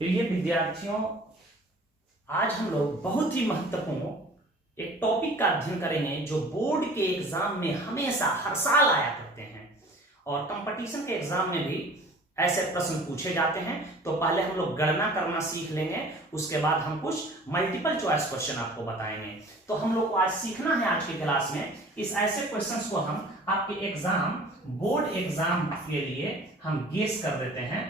प्रिय विद्यार्थियों, आज हम लोग बहुत ही महत्वपूर्ण एक टॉपिक का अध्ययन करेंगे जो बोर्ड के एग्जाम में हमेशा हर साल आया करते हैं और कंपटीशन के एग्जाम में भी ऐसे प्रश्न पूछे जाते हैं। तो पहले हम लोग गणना करना सीख लेंगे, उसके बाद हम कुछ मल्टीपल चॉइस क्वेश्चन आपको बताएंगे। तो हम लोग को आज सीखना है आज की क्लास में इस ऐसे क्वेश्चंस को हम आपके एग्जाम बोर्ड एग्जाम के लिए हम गेस कर देते हैं।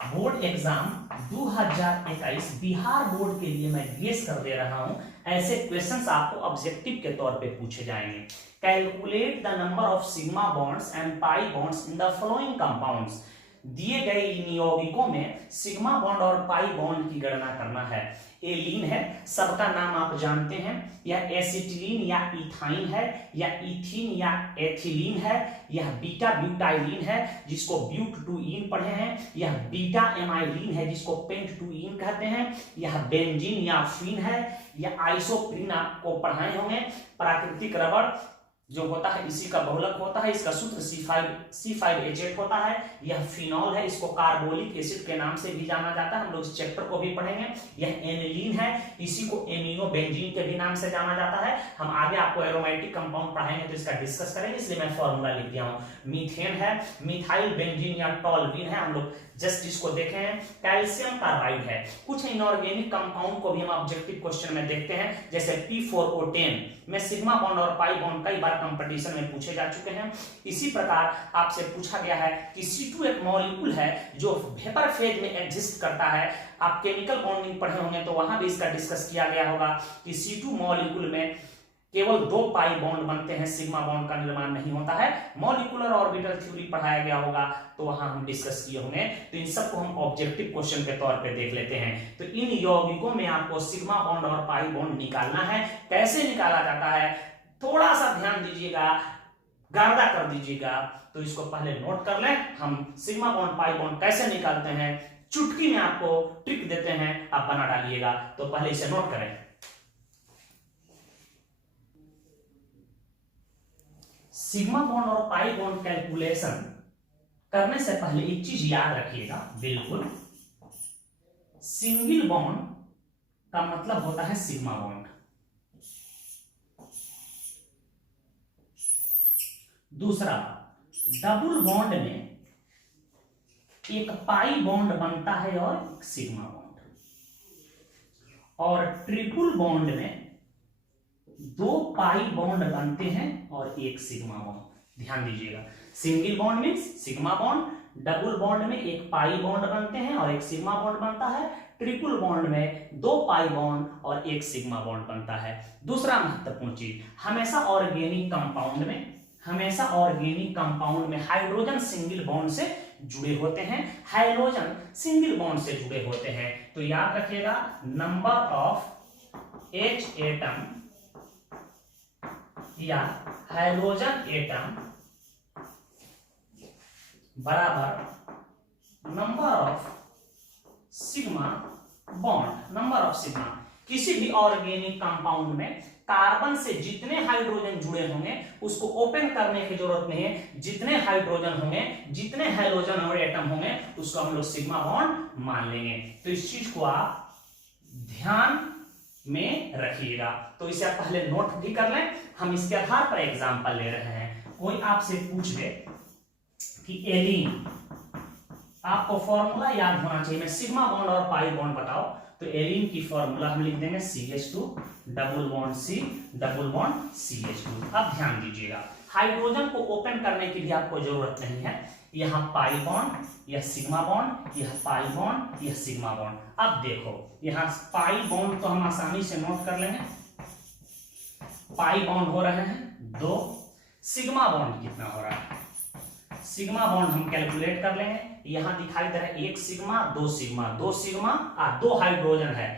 बोर्ड एग्जाम 2021 बिहार बोर्ड के लिए मैं गेस कर दे रहा हूं, ऐसे क्वेश्चंस आपको ऑब्जेक्टिव के तौर पे पूछे जाएंगे। Calculate the number of sigma bonds and pi bonds in the following compounds. दिए गए इन यौगिकों में सिग्मा बॉन्ड और पाई बॉन्ड की गणना करना है। एलीन है, सबका नाम आप जानते हैं, यह एसिटिलीन या इथाइन है, या इथीन या एथिलीन है, यह बीटा ब्यूटाइलीन है जिसको ब्यूट टू इन पढ़े हैं, यह बीटा एमाइलीन है जिसको पेंट टू इन कहते हैं, यह बेंजीन या फिन है, यह आइसोप्रीन आपको पढ़ाए होंगे। प्राकृतिक रबड़ जो होता है इसी का बहुलक होता है, इसका सूत्र C5H8 होता है। यह फिनॉल है, इसको कार्बोलिक एसिड के नाम से भी जाना जाता है, हम लोग इस चैप्टर को भी पढ़ेंगे। यह एनिलीन है, इसी को एमिनो बेंजीन के भी नाम से जाना जाता है। हम आगे आपको एरोमेटिक कंपाउंड पढ़ाएंगे तो इसका डिस्कस करेंगे, इसलिए मैं फॉर्मूला लिख दिया हूं। मीथेन है, मिथाइल बेंजीन या टॉल्यूइन है, हम लोग जस्ट इसको देखे हैं। कैल्शियम कार्बाइड है। कुछ इनऑर्गेनिक कंपाउंड को भी हम ऑब्जेक्टिव क्वेश्चन में देखते हैं, जैसे P4O10 में सिग्मा बॉन्ड और पाई बॉन्ड कई बार कंपटीशन में पूछे जा चुके हैं। इसी प्रकार आपसे पूछा गया है कि C2 एक मॉलिक्यूल है जो वेपर फेज में एग्जिस्ट करता है। आप केमिकल बॉन्डिंग पढ़े होंगे तो वहां भी इसका डिस्कस किया गया होगा कि C2 मॉलिक्यूल में केवल 2 पाई बॉन्ड बनते हैं, सिग्मा बॉन्ड का निर्माण नहीं होता है। मॉलिक्यूलर ऑर्बिटल थ्योरी पढ़ाया गया होगा तो वहां हम डिस्कस किए होंगे। तो इन सबको हम ऑब्जेक्टिव क्वेश्चन के तौर पे देख लेते हैं। तो इन यौगिकों में आपको सिग्मा बॉन्ड और पाई बॉन्ड निकालना है। कैसे निकाला जाता है थोड़ा सा ध्यान दीजिएगा, गर्दा कर दीजिएगा। तो इसको पहले नोट कर लें, हम सिग्मा बॉन्ड पाई बॉन्ड कैसे निकालते हैं चुटकी में आपको ट्रिक देते हैं, आप बना डालिएगा। तो पहले इसे नोट करें। सिग्मा बॉन्ड और पाई बॉन्ड कैलकुलेशन करने से पहले एक चीज याद रखिएगा, बिल्कुल सिंगल बॉन्ड का मतलब होता है सिग्मा बॉन्ड। दूसरा, डबल बॉन्ड में एक पाई बॉन्ड बनता है और एक सिग्मा बॉन्ड, और ट्रिपल बॉन्ड में 2 पाई बॉन्ड बनते हैं और एक सिग्मा बॉन्ड। ध्यान दीजिएगा, single bond means sigma bond, double bond में एक पाई बॉन्ड बनते हैं और एक सिग्मा बॉन्ड बनता है, ट्रिपल बॉन्ड में 2 पाई बॉन्ड और एक सिग्मा बॉन्ड बनता है। दूसरा महत्वपूर्ण चीज, हमेशा ऑर्गेनिक कंपाउंड में हाइड्रोजन सिंगल बॉन्ड से जुड़े होते हैं, हाइड्रोजन सिंगल बॉन्ड से जुड़े होते हैं। तो याद रखिएगा, नंबर ऑफ H एटम या हाइड्रोजन एटम बराबर number of sigma bond. Number of sigma, किसी भी ऑर्गेनिक कंपाउंड में कार्बन से जितने हाइड्रोजन जुड़े होंगे उसको ओपन करने की जरूरत नहीं है। जितने हाइड्रोजन होंगे, जितने हाइड्रोजन और एटम होंगे उसको हम लोग सिग्मा बॉन्ड मान लेंगे। तो इस चीज को आप ध्यान में रखिएगा। तो इसे आप पहले नोट भी कर लें, हम इसके आधार पर एग्जांपल ले रहे हैं। कोई आपसे पूछ ले कि एलीन, आपको फॉर्मूला याद होना चाहिए। मैं सिग्मा बॉन्ड और पाई बॉन्ड बताओ तो एलीन की फॉर्मूला हम लिख देंगे CH2 double bond C double bond CH2। अब ध्यान दीजिएगा, हाइड्रोजन को ओपन करने की भी आपको जरूरत नहीं है। यहां पाई बॉन्ड, यह सिग्मा बॉन्ड, यह पाई बॉन्ड, यह सिग्मा बॉन्ड। अब देखो, यहां पाई बॉन्ड तो हम आसानी से नोट कर लेंगे, पाई बॉन्ड हो रहे हैं 2, सिग्मा बॉन्ड कितना हो रहा है, सिग्मा बॉन्ड हम कैलकुलेट कर लेंगे। यहां दिखाई दे रहा है 1 सिग्मा 2 सिग्मा, 2 सिग्मा और 2 हाइड्रोजन है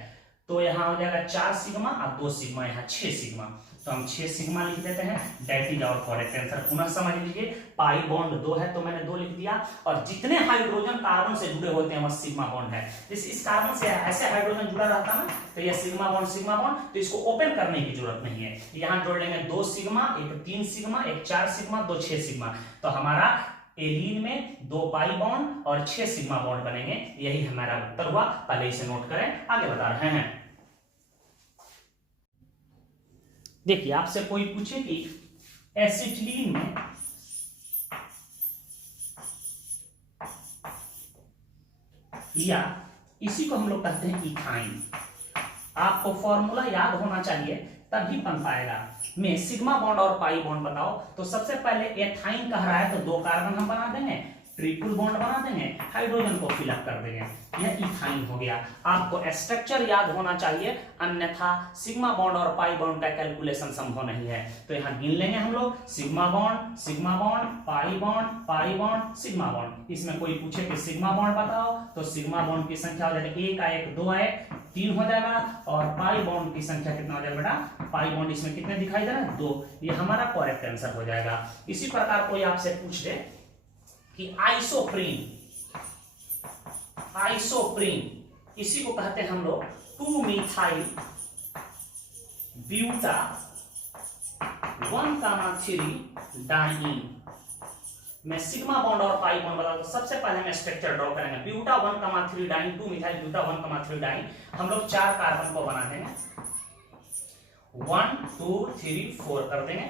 तो यहां हो जाएगा 4 सिग्मा और 2 सिग्मा, यहां 6 सिग्मा। तो हम 6 सिग्मा लिख देते हैं, that is our correct answer. पुनः समझ लीजिए, पाई बॉन्ड 2 है तो मैंने 2 लिख दिया, और जितने हाइड्रोजन कार्बन से जुड़े होते हैं वह सिग्मा बॉन्ड है। इस कार्बन से ऐसे हाइड्रोजन जुड़ा रहता है ना, तो यह सिग्मा बॉन्ड, तो इसको ओपन करने की जरूरत नहीं है। यहां जोड़ लेंगे 2 सिग्मा, एक 3 सिग्मा, एक 4 सिग्मा, 2 6 सिग्मा। तो हमारा एलीन में 2 पाई बॉन्ड और 6 सिग्मा बॉन्ड बनेंगे। यही हमारा उत्तर हुआ, पहले इसे नोट करें। आगे बता रहे हैं, देखिए आपसे कोई पूछे कि एसिटिलीन में या इसी को हम लोग कहते हैं इथाइन, आपको फॉर्मूला याद होना चाहिए तभी बन पाएगा। में सिग्मा बॉन्ड और पाई बॉन्ड बताओ, तो सबसे पहले एथाइन कह रहा है तो 2 कार्बन हम बना देंगे, ट्रिपल बॉन्ड बना देंगे, हाइड्रोजन को फिलअप कर देंगे, यह इथाइन हो गया। आपको स्ट्रक्चर याद होना चाहिए, अन्यथा सिग्मा बॉन्ड और पाई बॉन्ड का कैलकुलेशन संभव नहीं है। तो यहाँ गिन लेंगे हम लोग, sigma bond, pi bond, sigma bond. इसमें कोई पूछे कि सिग्मा बॉन्ड बताओ, तो सिग्मा बॉन्ड की संख्या हो जाएगी 1 1 2 1 3 हो जाएगा, और पाई बॉन्ड की संख्या कितना हो जाएगा बेटा, पाई बॉन्ड इसमें कितने दिखाई दे रहा है, 2। ये हमारा करेक्ट आंसर हो जाएगा। इसी प्रकार कोई आपसे पूछ ले कि आइसोप्रीन इसी को कहते हैं हम लोग 2 मिथाइल ब्यूटा 1,3 डाइईन। मैं सिग्मा बॉन्ड और पाई बॉन्ड बता दूं, सबसे पहले हम स्ट्रक्चर ड्रॉ करेंगे। Buta 1,3 diene, 2 methyl buta 1,3 diene, हम लोग 4 कार्बन को बना देंगे, 1 2 3 4 कर देंगे।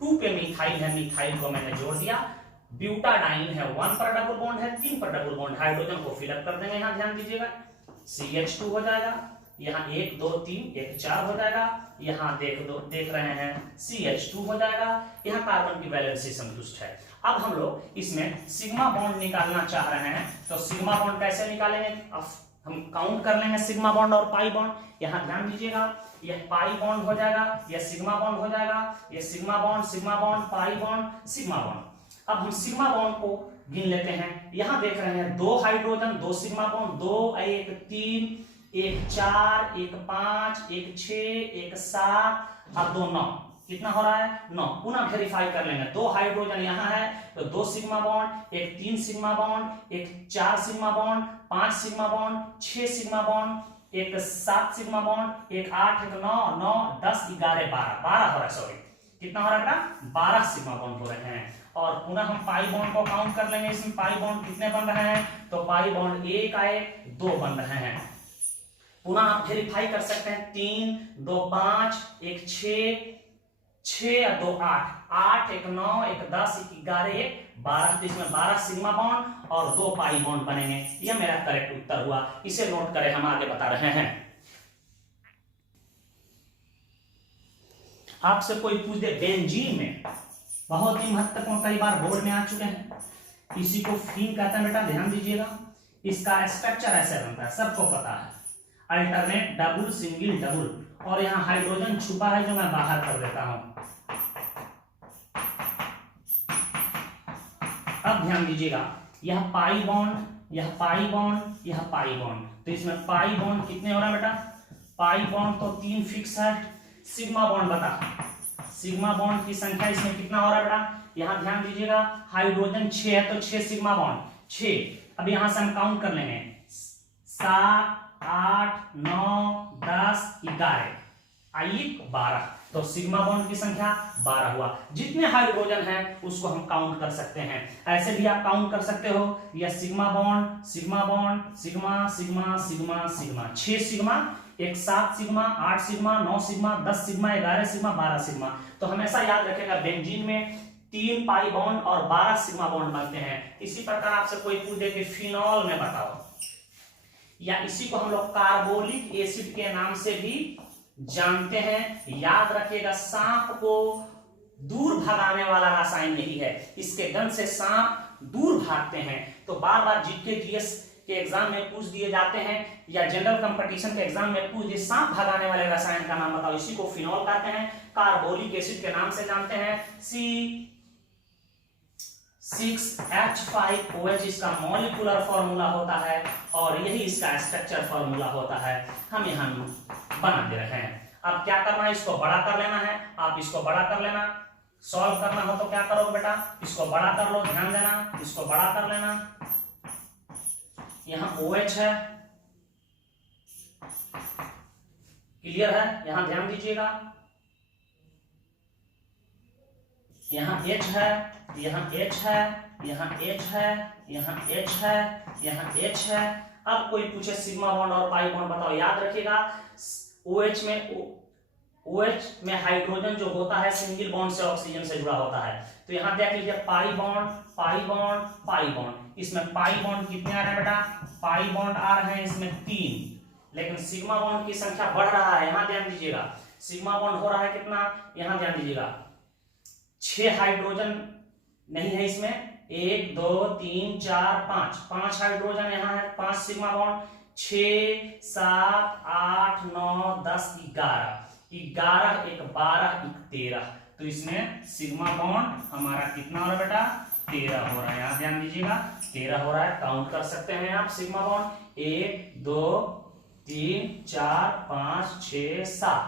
2 पे मिथाइल है, मिथाइल को मैंने जोड़ दिया। ब्यूटाडाइन है, 1 पर डबल बॉन्ड है, 3 पर डबल बॉन्ड, हाइड्रोजन को फिलअप कर देंगे। यहाँ ध्यान दीजिएगा, CH2 हो जाएगा, यहाँ 1 2 3 1 4 हो जाएगा, यहाँ देख रहे हैं CH2 हो जाएगा। यहाँ कार्बन की वैलेंसी संतुष्ट है। अब हम लोग इसमें सिग्मा बॉन्ड निकालना चाह रहे हैं, तो सिग्मा बॉन्ड कैसे निकालेंगे, अब हम काउंट कर लेंगे सिग्मा बॉन्ड और पाई बॉन्ड। यहाँ ध्यान दीजिएगा, यह पाई बॉन्ड हो जाएगा, यह सिग्मा बॉन्ड हो जाएगा, यह sigma bond, pi bond, sigma bond. अब हम सिग्मा बॉन्ड को गिन लेते हैं। यहां देख रहे हैं 2 हाइड्रोजन, 2 सिग्मा बॉन्ड, 2 1 3 1 4 1 5 1 6 1 7 और 2 9, कितना हो रहा है 9। पुनः वेरीफाई कर लेंगे, 2 हाइड्रोजन यहाँ है तो 2 sigma bond, 1 3 sigma bond, 1 4 sigma bond, 5 sigma bond, 6 sigma bond, 1 7 sigma bond, 1 8 1 9 9 10 11 12 हो रहा है, सॉरी कितना हो रहा है, 12 सिग्मा बॉन्ड हो रहे हैं। और पुनः हम पाई बॉन्ड को काउंट कर लेंगे, इसमें पाई बॉन्ड कितने बन रहे हैं, तो पाई बॉन्ड 1 आए 2 बन रहे हैं। पुनः आप वेरीफाई कर सकते हैं, 3 2 5 1 6 और 2 8 8 1 9 1 10 1 11 1 12, तो इसमें 12 सिग्मा बॉन्ड और 2 पाई बॉन्ड बनेंगे। यह मेरा करेक्ट उत्तर हुआ। इसे नोट करें, हम आगे बता रहे हैं। आपसे कोई पूछ दे बेंजीन में, बहुत ही महत्वपूर्ण, कई बार बोर्ड में आ चुके हैं, इसी को फीन कहते हैं बेटा, ध्यान दीजिएगा। इसका स्ट्रक्चर ऐसे बनता है, सबको पता है, अल्टरनेट, डबल, सिंगल, डबल, और यहाँ हाइड्रोजन छुपा है जो मैं बाहर कर देता हूं। अब ध्यान दीजिएगा, यह पाई बॉन्ड, यह पाई बॉन्ड, यह पाई बॉन्ड, तो इसमें पाई बॉन्ड कितने हो रहा है बेटा, पाई बॉन्ड तो 3 फिक्स है। सिग्मा बॉन्ड बता, सिग्मा बॉन्ड की संख्या इसमें कितना हो रहा है बेटा, यहां ध्यान दीजिएगा, हाइड्रोजन 6 है तो 6 सिग्मा बॉन्ड 6। अब यहां से हम काउंट कर लेंगे, 7 8 9 10 11 आइए 12, तो सिग्मा बॉन्ड की संख्या 12 हुआ। जितने हाइड्रोजन हैं उसको हम काउंट कर सकते हैं। ऐसे भी आप काउंट कर सकते हो, यह sigma bond sigma bond sigma sigma sigma sigma, 6 sigma, 1 7 sigma, 8 sigma, 9 sigma, 10 sigma, 11 sigma, 12 sigma. तो हमेशा याद रखेगा, बेंजीन में 3 पाई बॉन्ड और 12 सिग्मा बॉन्ड बनते हैं। इसी प्रकार आपसे कोई पूछ दे कि फिनॉल में बताओ, या इसी को हम लोग कार्बोलिक एसिड के नाम से भी जानते हैं। याद रखिएगा, सांप को दूर भगाने वाला रसायन यही है, इसके गंध से सांप दूर भागते हैं। तो बार बार जीके जीएस के एग्जाम में पूछ दिए जाते हैं, या जनरल कंपटीशन के एग्जाम में पूछ दिए सांप भगाने वाले रसायन का नाम बताओ, इसी को फिनॉल कहते हैं। कार्बोलिक एसिड के नाम से जानते हैं, C6H5OH इसका मॉलिक्यूलर फॉर्मूला होता है, और यही इसका स्ट्रक्चर फॉर्मूला होता है। हम यहाँ बना दे रहे हैं। अब क्या करना है, इसको बड़ा कर लेना है। आप इसको बड़ा कर लेना, सॉल्व करना हो तो क्या करोगे बेटा, इसको बड़ा कर लो, ध्यान देना, इसको बड़ा कर लेना। यहाँ OH है, क्लियर है, यहां ध्यान दीजिएगा, यहाँ H है, यहाँ H है, यहाँ H है, यहाँ H है, यहाँ H है। अब कोई पूछे सिग्मा बॉन्ड और पाई बॉन्ड बताओ, याद रखिएगा OH में हाइड्रोजन जो होता है सिंगल बॉन्ड से ऑक्सीजन से जुड़ा होता है। तो यहाँ देख लीजिए pi bond, pi bond, pi bond. इसमें पाई बॉन्ड कितने आ रहे हैं बेटा? पाई बॉन्ड आ रहे हैं इसमें 3, लेकिन सिग्मा बॉन्ड की संख्या बढ़ रहा है। यहाँ ध्यान दीजिएगा, सिग्मा बॉन्ड हो रहा है कितना? यहाँ ध्यान दीजिएगा 6 हाइड्रोजन नहीं है इसमें, 1 2 3 4 5 हाइड्रोजन यहाँ है, 5 सिग्मा बॉन्ड, 6 7 8 9 10 11 11 1 12 1 13। तो इसमें सिग्मा बॉन्ड हमारा कितना हो रहा है बेटा? 13 हो रहा है। यहाँ ध्यान दीजिएगा 13 हो रहा है। काउंट कर सकते हैं आप सिग्मा बॉन्ड 1 2 3 4 5 6 7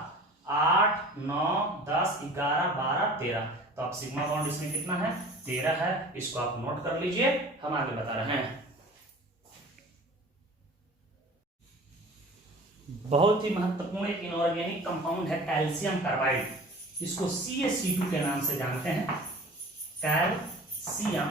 8 9 10 11 12 13। तो आप सिग्मा बॉन्ड इसमें कितना है? 13 है। इसको आप नोट कर लीजिए, हम आगे बता रहे हैं। बहुत ही महत्वपूर्ण एक इनऑर्गेनिक कंपाउंड है कैल्शियम कार्बाइड। इसको CaC2 के नाम से जानते हैं, कैल्शियम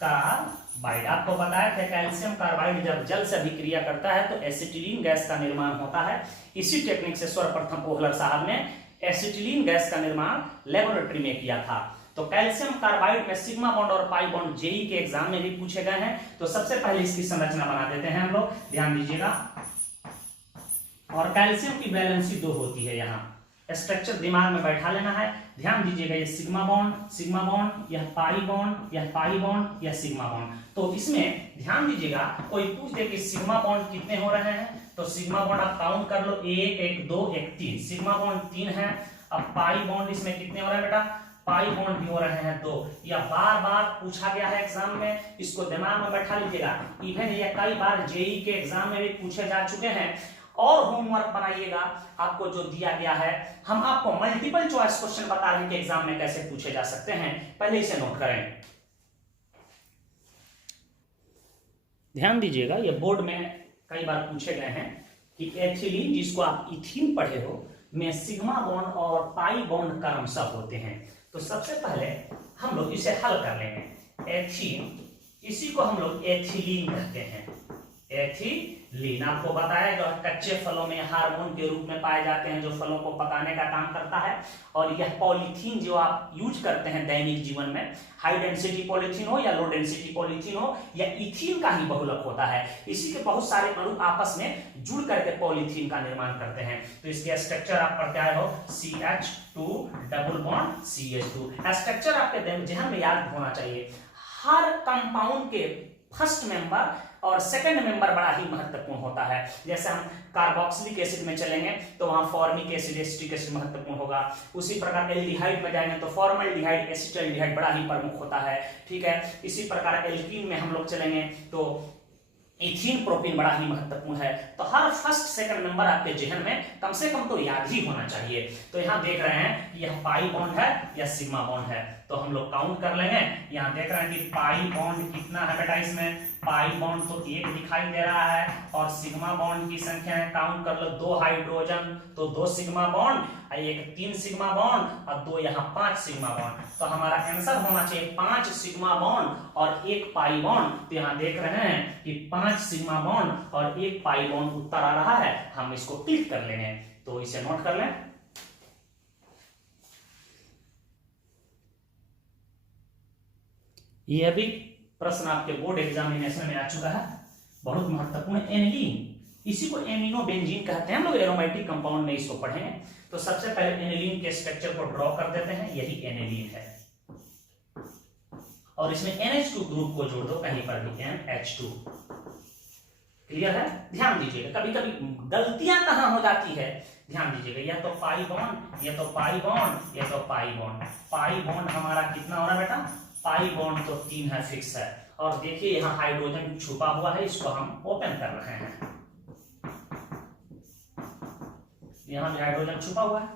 कार्बाइड। आपको पता है कैल्शियम कार्बाइड जब जल से अभिक्रिया करता है तो एसिटिलीन गैस का निर्माण होता है। इसी टेक्निक से सर्वप्रथम ओहलर साहब ने एसिटिलीन गैस का निर्माण लेबोरेटरी में किया था। तो कैल्शियम कार्बाइड में सिग्मा बॉन्ड और पाई बॉन्ड जेई के एग्जाम में भी पूछे गए हैं। तो सबसे पहले इसकी संरचना बना देते हैं हम लोग, ध्यान दीजिएगा। और कैल्शियम की वैलेंसी 2 होती है। यहाँ स्ट्रक्चर दिमाग में बैठा लेना है, ध्यान दीजिएगा। ये सिग्मा बॉन्ड, यह पाई बॉन्ड, यह पाई बॉन्ड, यह सिग्मा बॉन्ड। तो इसमें ध्यान दीजिएगा, कोई पूछ दे कि सिग्मा बॉन्ड कितने हो रहे हैं, तो सिग्मा बॉन्ड आप काउंट कर लो, 1 1 2 1 3। सिग्मा बॉन्ड 3 है। अब पाई बॉन्ड इसमें कितने हो रहे हैं बेटा? पाई बॉन्ड भी हो रहे हैं 2। यह बार बार पूछा गया है एग्जाम में, इसको दिमाग में बैठा लीजिएगा। इवन ये कई बार जेई के एग्जाम में भी पूछे जा चुके हैं। और होमवर्क बनाइएगा, आपको जो दिया गया है। हम आपको मल्टीपल चॉइस क्वेश्चन बता रहे हैं कि एग्जाम में कैसे पूछे जा सकते हैं, पहले इसे नोट करें। ध्यान दीजिएगा, ये बोर्ड में कई बार पूछे गए हैं कि एथिलीन, जिसको आप इथीन पढ़े हो, में सिग्मा बॉन्ड और पाई बॉन्ड क्रमशः होते हैं। तो सबसे पहले हम लोग इसे हल कर लेंगे। एथीन, इसी को हम लोग एथिलीन कहते हैं। एथिलीन आपको बताया जो कच्चे फलों में हार्मोन के रूप में पाए जाते हैं, जो फलों को पकाने का काम करता है। और यह पॉलीथीन जो आप यूज करते हैं दैनिक जीवन में, हाई डेंसिटी पॉलीथीन हो या लो डेंसिटी पॉलीथीन हो, यह इथीन का ही बहुलक होता है। इसी के बहुत सारे अणु आपस में जुड़ करके पॉलीथीन का निर्माण करते हैं। तो इसके स्ट्रक्चर आप पढ़ते आए हो, CH2 double bond CH2। Structure आपके जहन में याद होना चाहिए। हर कंपाउंड के फर्स्ट मेंबर और सेकंड मेंबर बड़ा ही महत्वपूर्ण होता है। जैसे हम कार्बोक्सिलिक एसिड में चलेंगे तो वहां फॉर्मिक एसिड, एसिटिक एसिड महत्वपूर्ण होगा। उसी प्रकार एल्डिहाइड में जाएंगे तो फॉर्मल्डिहाइड, एसिटाल्डिहाइड बड़ा ही प्रमुख होता है। ठीक है, इसी प्रकार एल्कीन में हम लोग चलेंगे तो इथीन प्रोपीन बड़ा ही महत्वपूर्ण है। तो हर फर्स्ट सेकंड नंबर आपके जेहन में कम से कम तो याद ही होना चाहिए। तो यहाँ देख रहे हैं कि यह पाई बॉन्ड है या सिग्मा बॉन्ड है, तो हम लोग काउंट कर लेंगे। यहाँ देख रहे हैं कि पाई बॉन्ड कितना है बेटा, इसमें पाई बॉन्ड तो 1 दिखाई दे रहा है। और सिग्मा बॉन्ड की संख्या है, काउंट कर लो, 2 हाइड्रोजन तो 2 सिग्मा बॉन्ड, 1 3 सिग्मा बॉन्ड और 2 यहाँ 5 सिग्मा बॉन्ड। तो हमारा आंसर होना चाहिए 5 सिग्मा बॉन्ड और 1 पाई बॉन्ड। तो यहाँ देख रहे हैं कि 5 सिग्मा बॉन्ड और 1 पाई बॉन्ड उत्तर आ रहा है। हम इसको क्लिक कर लेंगे, तो इसे नोट कर लें। यह भी प्रश्न आपके बोर्ड एग्जामिनेशन में आ चुका है, बहुत महत्वपूर्ण। एनिलीन, इसी को एमिनो बेंजीन कहते हैं। हम लोग एरोमेटिक कंपाउंड में इसको पढ़ेंगे। तो सबसे पहले एनिलीन के स्ट्रक्चर को ड्रॉ कर देते हैं, यही एनिलीन है। और इसमें NH2 ग्रुप को जोड़ दो कहीं पर भी, NH2। क्लियर है? ध्यान दीजिएगा, कभी कभी गलतियां कहां हो जाती है, ध्यान दीजिएगा। यह तो पाई बॉन्ड, यह तो पाई बॉन्ड, यह तो पाई बॉन्ड। पाई बॉन्ड हमारा कितना हो रहा है बेटा? पाई बॉन्ड तो 3 है, फिक्स है। और देखिए यहाँ हाइड्रोजन छुपा हुआ है, इसको हम ओपन कर रहे हैं। यहाँ भी हाइड्रोजन छुपा हुआ है।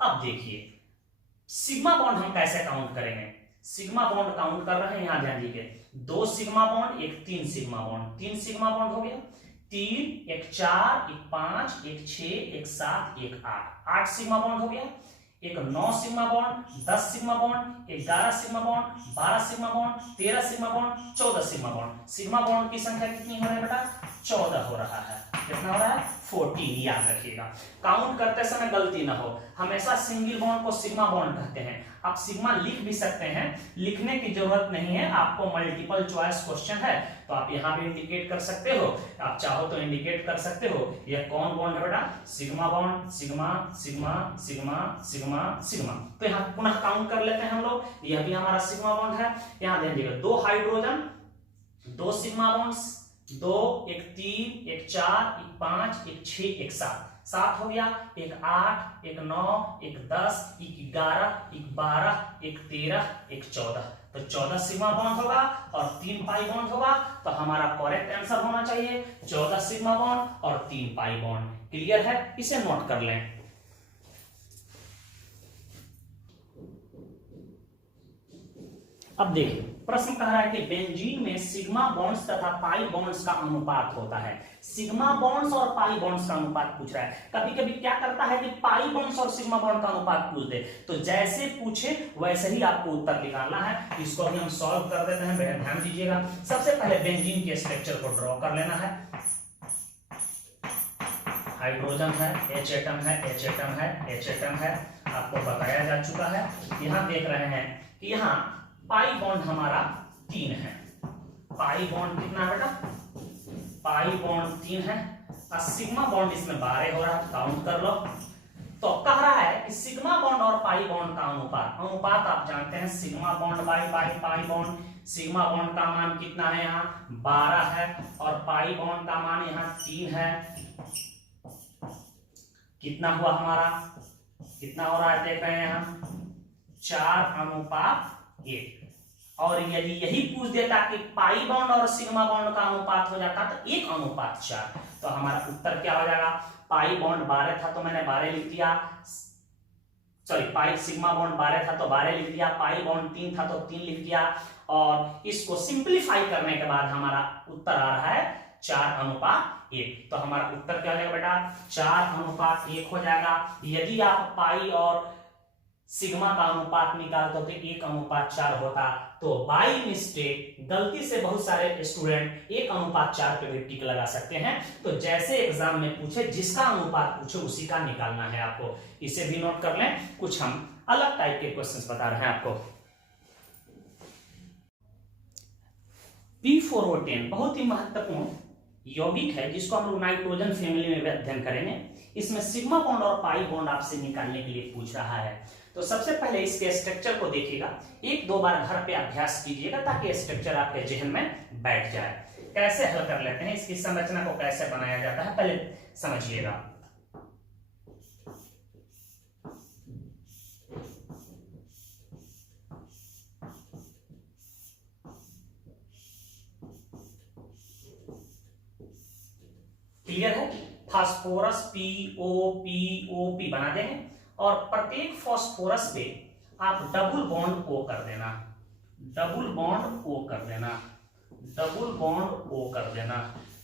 अब देखिए सिग्मा बॉन्ड हम कैसे काउंट करेंगे। सिग्मा बॉन्ड काउंट कर रहे हैं, यहाँ ध्यान दीजिए, 2 sigma bond, 1 3 sigma bond, 3 sigma bond हो गया। 3 1 4 1 5 1 6 1 7 1 8, 8 सिग्मा बॉन्ड हो गया। एक 9 sigma bond, 10 sigma bond, 11 sigma bond, 12 sigma bond, 13 sigma bond, 14 sigma bond. Sigma bond की संख्या कितनी हो रहा है बेटा? 14 हो रहा है। कितना हो रहा है? 14। याद रखिएगा, काउंट करते समय गलती ना हो। हमेशा सिंगल बॉन्ड को सिग्मा बॉन्ड कहते हैं। आप सिग्मा लिख भी सकते हैं, लिखने की जरूरत नहीं है। आपको मल्टीपल चॉइस क्वेश्चन है तो आप यहाँ भी इंडिकेट कर सकते हो, आप चाहो तो इंडिकेट कर सकते हो। यह कौन बॉन्ड है बेटा? Sigma bond, sigma sigma sigma sigma sigma. तो यहाँ पुनः काउंट कर लेते हैं हम लोग। यह भी हमारा सिग्मा बॉन्ड है। यहाँ ध्यान दीजिएगा, 2 हाइड्रोजन, 2 सिग्मा बॉन्ड्स, 2, एक 3, एक 4, एक 5, एक 6, एक 7। 7 हो गया, एक 8, एक 9, एक 10, एक 11, एक 12, एक 13, एक 14। तो 14 सिग्मा बॉन्ड होगा और 3 पाई बॉन्ड होगा। तो हमारा करेक्ट आंसर होना चाहिए 14 सिग्मा बॉन्ड और 3 पाई बॉन्ड। क्लियर है? इसे नोट कर लें। अब देखिए, प्रश्न कह रहा है कि बेंजीन में सिग्मा बॉन्ड्स तथा पाई बॉन्ड्स का अनुपात होता है। सिग्मा बॉन्ड्स और पाई बॉन्ड्स का अनुपात पूछ रहा है। कभी कभी क्या करता है कि पाई बॉन्ड्स और सिग्मा बॉन्ड का अनुपात पूछ दे, तो जैसे पूछे वैसे ही आपको उत्तर निकालना है। इसको भी हम सॉल्व कर देते हैं, ध्यान दीजिएगा। सबसे पहले बेंजीन के स्ट्रक्चर को ड्रॉ कर लेना है। हाइड्रोजन है, H एटम है, H एटम है, H एटम है, आपको बताया जा चुका है। यहाँ देख रहे हैं कि यहाँ पाई बॉन्ड हमारा 3 है। पाई बॉन्ड कितना है बेटा? पाई बॉन्ड 3 है और सिग्मा बॉन्ड इसमें 12 हो रहा है, काउंट कर लो। तो कह रहा है कि सिग्मा बॉन्ड और पाई बॉन्ड का अनुपात आप जानते हैं, sigma bond by pi bond. Sigma bond का मान कितना है? यहाँ 12 है और पाई बॉन्ड का मान यहाँ 3 है। कितना हुआ हमारा? कितना हो रहा है देख रहे हैं यहाँ, 4:1। और यदि यही पूछ देता कि पाई बॉन्ड और सिग्मा बॉन्ड का अनुपात हो जाता तो 1:4, तो हमारा उत्तर क्या हो जाएगा? पाई बॉन्ड 12 था तो मैंने 12 लिख दिया, सॉरी पाई सिग्मा बॉन्ड 12 था तो 12 लिख दिया, पाई बॉन्ड 3 था तो 3 लिख दिया। और इसको सिंप्लीफाई करने के बाद हमारा उत्तर आ रहा है 4:1। तो हमारा उत्तर क्या हो जाएगा बेटा? 4:1 हो जाएगा। यदि आप पाई और सिग्मा का अनुपात निकालते तो 1:4 होता। तो बाई मिस्टेक, गलती से बहुत सारे स्टूडेंट 1:4 पे भी टिक लगा सकते हैं। तो जैसे एग्जाम में पूछे, जिसका अनुपात पूछे उसी का निकालना है आपको। इसे भी नोट कर लें। कुछ हम अलग टाइप के क्वेश्चंस बता रहे हैं आपको। P4O10 बहुत ही महत्वपूर्ण यौगिक है जिसको हम लोग नाइट्रोजन फैमिली में अध्ययन करेंगे। इसमें सिग्मा बॉन्ड और पाई बॉन्ड आपसे निकालने के लिए पूछ रहा है। तो सबसे पहले इसके स्ट्रक्चर को देखिएगा, 1-2 बार घर पे अभ्यास कीजिएगा ताकि स्ट्रक्चर आपके जहन में बैठ जाए। कैसे हल कर लेते हैं, इसकी संरचना को कैसे बनाया जाता है पहले समझिएगा। क्लियर है? फास्फोरस POPOP बना देंगे और प्रत्येक फास्फोरस पे आप डबल बॉन्ड O कर देना, डबल बॉन्ड O कर देना, डबल बॉन्ड O कर देना,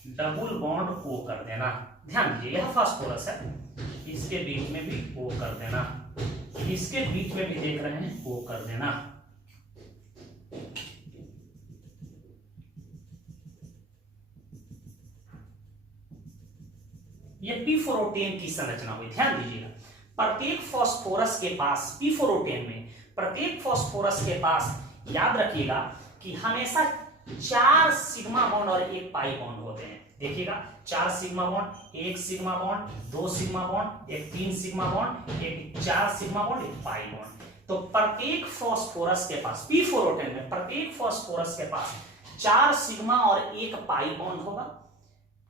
डबल बॉन्ड O कर देना। ध्यान दीजिए, यह फास्फोरस है, इसके बीच में भी O कर देना, इसके बीच में भी देख रहे हैं O कर देना। ये P4O10 की संरचना हुई। ध्यान दीजिएगा, प्रत्येक फास्फोरस के पास, P4O10 में प्रत्येक फास्फोरस के पास याद रखिएगा कि हमेशा 4 सिग्मा बॉन्ड और 1 पाई बॉन्ड होते हैं। देखिएगा, 4 sigma bond, 1 sigma bond, 2 sigma bond, एक 3 सिग्मा बॉन्ड, एक 4 सिग्मा बॉन्ड, एक पाई बॉन्ड। तो प्रत्येक फास्फोरस के पास, P4O10 में प्रत्येक फास्फोरस के पास 4 सिग्मा और 1 पाई बॉन्ड होगा।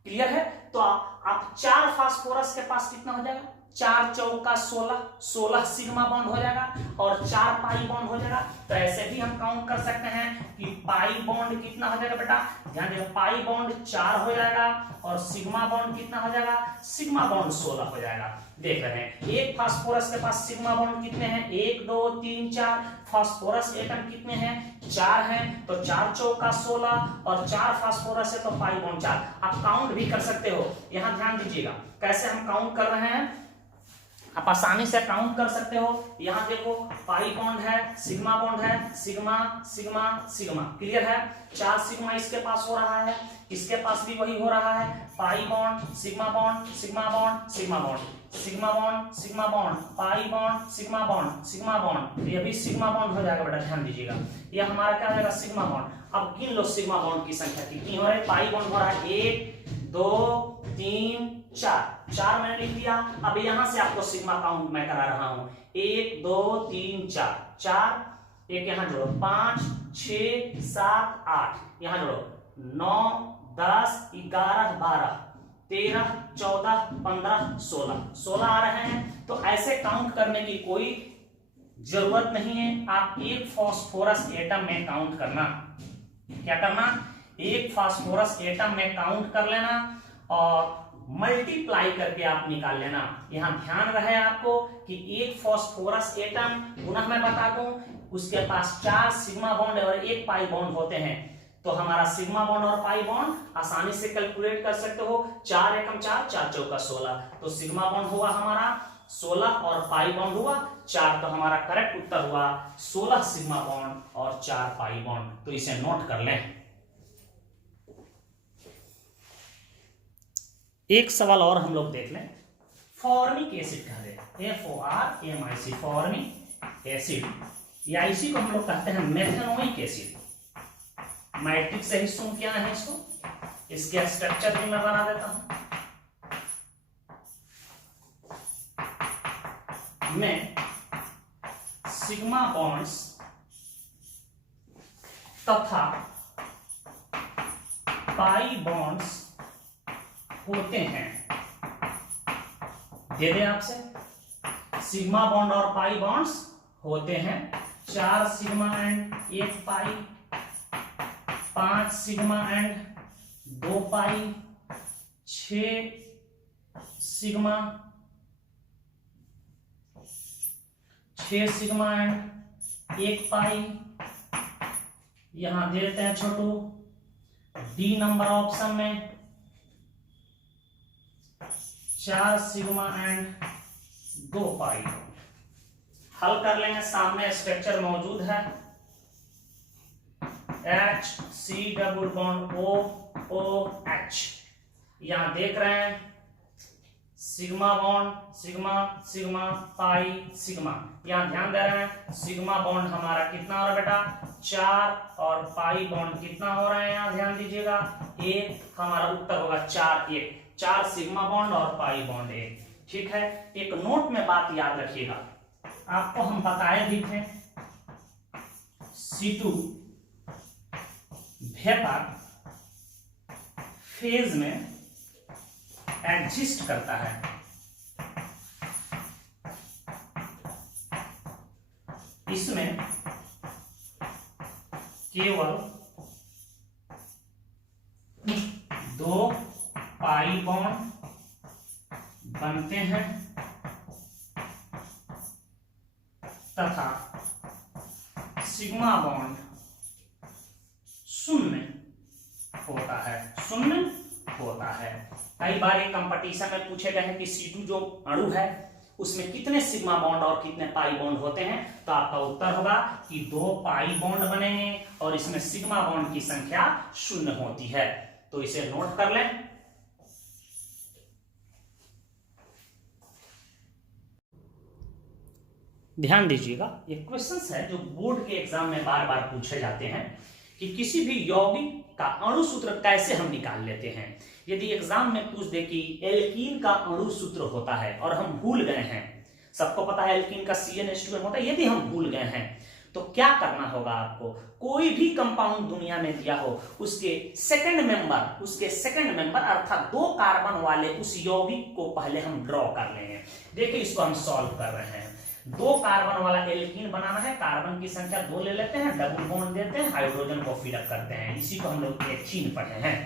क्लियर है? तो आप 4 फास्फोरस के पास कितना हो जाएगा? 4 चौका 16, 16 सिग्मा बॉन्ड हो जाएगा और 4 पाई बॉन्ड हो जाएगा। तो ऐसे भी हम काउंट कर सकते हैं कि पाई बॉन्ड कितना हो जाएगा बेटा? ध्यान दीजिए, पाई बॉन्ड 4 हो जाएगा और सिग्मा बॉन्ड कितना हो जाएगा? सिग्मा बॉन्ड 16 हो जाएगा। देख रहे हैं, एक फास्फोरस के पास सिग्मा बॉन्ड कितने हैं? 1 2 3 4। फास्फोरस एटम कितने हैं? 4 हैं। तो 4 चौका 16 और 4 फास्फोरस है तो पाई बॉन्ड 4। आप काउंट भी कर सकते हो। यहां ध्यान दीजिएगा कैसे हम काउंट कर रहे हैं। आप आसानी से काउंट कर सकते हो। यहाँ देखो पाई बॉन्ड है, सिग्मा बॉन्ड है, सिग्मा सिग्मा सिग्मा, क्लियर है। 4 सिग्मा इसके पास हो रहा है, इसके पास भी वही हो रहा है, pi bond sigma bond sigma bond sigma bond sigma bond sigma bond pi bond sigma bond sigma bond, ये भी सिग्मा बॉन्ड हो जाएगा बेटा, ध्यान दीजिएगा। ये हमारा क्या हो जाएगा, सिग्मा बॉन्ड। अब गिन लो सिग्मा बॉन्ड की संख्या कितनी हो रही है। पाई बॉन्ड हो रहा है 1 2 3 4 मैंने लिख दिया। अब यहां से आपको सिग्मा काउंट मैं करा रहा हूं, 1 2 3 4, एक यहां जोड़ो 5 6 7 8, यहां जोड़ो 9 10 11 12 13 14 15 16 आ रहे हैं। तो ऐसे काउंट करने की कोई जरूरत नहीं है, आप एक फास्फोरस एटम में काउंट करना। क्या करना, एक फास्फोरस एटम में काउंट कर लेना और मल्टीप्लाई करके आप निकाल लेना। यहां ध्यान रहे आपको कि एक फास्फोरस एटम, पुनः मैं बता दूं, उसके पास 4 सिग्मा बॉन्ड और 1 पाई बॉन्ड होते हैं। तो हमारा सिग्मा बॉन्ड और पाई बॉन्ड आसानी से कैलकुलेट कर सकते हो, 4 एकम 4 4 चौका 16। तो सिग्मा बॉन्ड हुआ हमारा 16 और पाई बॉन्ड हुआ 4। तो हमारा करेक्ट उत्तर हुआ 16 सिग्मा बॉन्ड और 4 पाई बॉन्ड। तो इसे नोट कर लें। एक सवाल और हम लोग देख लें। फॉर्मिक एसिड कह रहे हैं, FORMIC, फॉर्मिक एसिड, या इसी को हम लोग कहते हैं मेथेनोइक एसिड। मैट्रिक्स से ही सुन क्या है इसको, इसके स्ट्रक्चर भी मैं बना देता हूं। में सिग्मा बॉन्ड्स तथा पाई बॉन्ड्स होते हैं। दे दें आपसे, सिग्मा बॉन्ड और पाई बॉन्ड्स होते हैं, 4 sigma and 1 pi, 5 sigma and 2 pi, 6 sigma, 6 sigma and 1 पाई। यहां दे देते हैं छोटू, डी नंबर ऑप्शन में 4 सिग्मा एंड 2 पाई। हल कर लेंगे, सामने स्ट्रक्चर मौजूद है, HC डबल बॉन्ड OOH। यहां देख रहे हैं sigma bond sigma sigma pi sigma. यहां ध्यान दे रहे हैं सिग्मा बॉन्ड हमारा कितना हो रहा है बेटा, 4, और पाई बॉन्ड कितना हो रहा है, यहां ध्यान दीजिएगा 1। हमारा उत्तर होगा 4 1, 4 सिग्मा बॉन्ड और पाई बॉन्ड 1। ठीक है, एक नोट में बात याद रखिएगा, आपको हम बताए भी थे C2 वेपर फेज में एग्जिस्ट करता है। इसमें केवल 2 पाई बॉन्ड बनते हैं तथा सिग्मा बॉन्ड शून्य होता है, शून्य होता है। कई बार ये कंपटीशन में पूछे गए हैं कि C2 जो अणु है उसमें कितने सिग्मा बॉन्ड और कितने पाई बॉन्ड होते हैं, तो आपका उत्तर होगा कि 2 पाई बॉन्ड बनेंगे और इसमें सिग्मा बॉन्ड की संख्या 0 होती है। तो इसे नोट कर लें। ध्यान दीजिएगा, ये क्वेश्चंस है जो बोर्ड के एग्जाम में बार बार पूछे जाते हैं कि किसी भी यौगिक का अणु सूत्र कैसे हम निकाल लेते हैं। यदि एग्जाम में पूछ दे कि एल्कीन का अणु सूत्र होता है और हम भूल गए हैं, सबको पता है एल्कीन का CnH2n होता है, यदि हम भूल गए हैं तो क्या करना होगा आपको, कोई भी कंपाउंड दुनिया में दिया हो उसके सेकंड मेंबर अर्थात 2 कार्बन वाले उस यौगिक को पहले हम ड्रॉ कर लेंगे। देखिए इसको हम सॉल्व कर रहे हैं। 2 कार्बन वाला एल्कीन बनाना है, कार्बन की संख्या 2 ले लेते हैं, डबल बॉन्ड देते हैं, हाइड्रोजन को फिलअप करते हैं। इसी को हम लोग एथीन पढ़े हैं।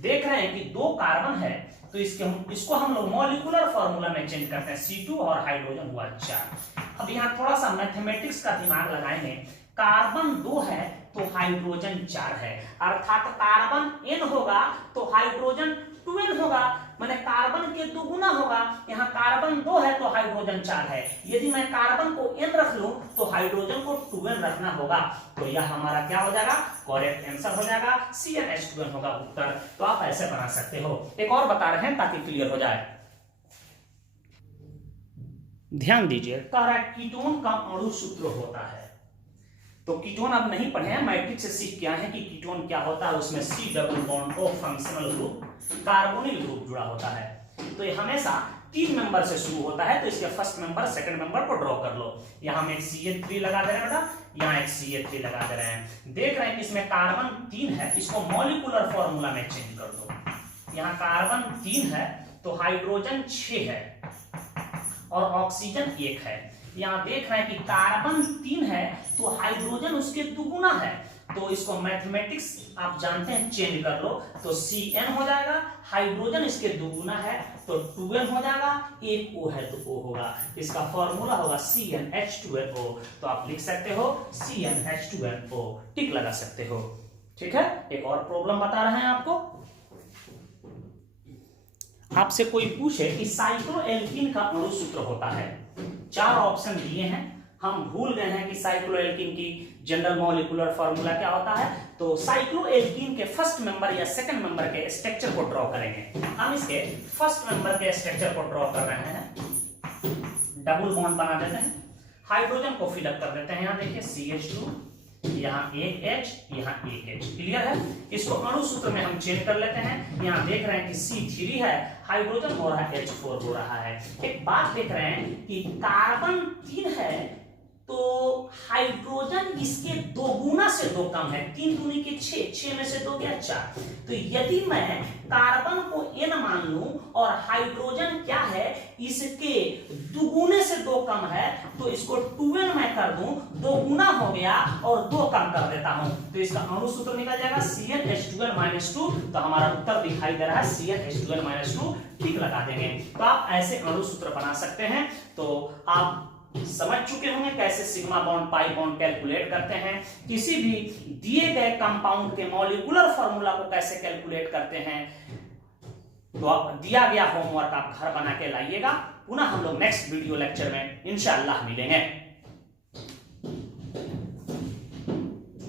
देख रहे हैं कि 2 कार्बन है तो इसको हम लोग मॉलिक्यूलर फार्मूला में चेंज करते हैं, C2 और हाइड्रोजन हुआ 4। अब यहाँ थोड़ा सा मैथमेटिक्स का दिमाग लगाएंगे, कार्बन 2 है तो हाइड्रोजन 4 है, अर्थात कार्बन N होगा तो हाइड्रोजन 2N होगा। मैंने कार्बन के दुगुना होगा, यहाँ कार्बन 2 है तो हाइड्रोजन 4 है, यदि मैं कार्बन को n रख लूं तो हाइड्रोजन को 2n रखना होगा, तो यह हमारा क्या हो जाएगा, करेक्ट आंसर हो जाएगा, CnH2n होगा उत्तर। तो आप ऐसे बना सकते हो। एक और बता रहे हैं ताकि क्लियर हो जाए, ध्यान दीजिए, कह रहा है कीटोन का अणु सूत्र होता है। तो कीटोन अब नहीं पढ़े हैं, मैट्रिक से सीख क्या है कि कीटोन क्या होता है, उसमें C double bond O functional group carbonyl group जुड़ा होता है। तो ये हमेशा 3 मेंबर से शुरू होता है, तो इसके फर्स्ट मेंबर सेकंड मेंबर को ड्रॉ कर लो। यहाँ हम एक CH3 लगा दे रहे हैं बेटा, यहाँ एक CH3 लगा दे रहे हैं। देख रहे हैं कि इसमें कार्बन 3 है, इसको मॉलिक्यूलर फॉर्मूला में चेंज कर दो। यहाँ कार्बन 3 है तो हाइड्रोजन 6 है और ऑक्सीजन 1 है। यहाँ देख रहे हैं कि कार्बन 3 है तो हाइड्रोजन उसके दुगुना है, तो इसको मैथमेटिक्स आप जानते हैं चेंज कर लो, तो Cn हो जाएगा, हाइड्रोजन इसके दुगुना है तो 2n हो जाएगा, एक O है तो O होगा, इसका फॉर्मूला होगा CnH2nO। तो आप लिख सकते हो CnH2nO, टिक लगा सकते हो। ठीक है, एक और प्रॉब्लम बता रहे हैं आपको। आपसे कोई पूछे कि साइक्लोएल्कीन का अणु सूत्र होता है, 4 ऑप्शन दिए हैं, हम भूल गए हैं कि साइक्लोएल्कीन की जनरल मॉलिक्यूलर फार्मूला क्या होता है। तो साइक्लोएल्कीन के फर्स्ट मेंबर या सेकंड मेंबर के स्ट्रक्चर को ड्रॉ करेंगे। हम इसके फर्स्ट मेंबर के स्ट्रक्चर को ड्रॉ कर रहे हैं, डबल बॉन्ड बना देते हैं, हाइड्रोजन को फिलअप कर देते हैं। यहाँ देखिए CH2, यहाँ एक H, यहाँ एक H, क्लियर है। इसको अणु सूत्र में हम चेंज कर लेते हैं। यहाँ देख रहे हैं कि C3 है, हाइड्रोजन हो रहा है H4 हो रहा है। एक बात देख रहे हैं कि कार्बन 3 है तो हाइड्रोजन इसके 2 गुना से 2 कम है, 3 दूनी के 6 में से 2 गया 4। तो यदि मैं कार्बन को n मान लूं और हाइड्रोजन क्या है इसके दुगुने से 2 कम है, तो इसको 2n मैं कर दूं, 2 गुना हो गया और 2 कम कर देता हूं, तो इसका अणु सूत्र निकल जाएगा CnH2n-2। तो हमारा उत्तर दिखाई दे रहा है CnH2n-2, ठीक लगा देंगे। तो आप ऐसे अणु सूत्र बना सकते हैं। तो आप समझ चुके होंगे कैसे sigma bond pi bond calculate करते हैं, किसी भी दिए गए कंपाउंड के मॉलिक्यूलर फार्मूला को कैसे कैलकुलेट करते हैं। तो आप दिया गया होमवर्क आप घर बना के लाइएगा। पुनः हम लोग नेक्स्ट वीडियो लेक्चर में इंशाअल्लाह मिलेंगे।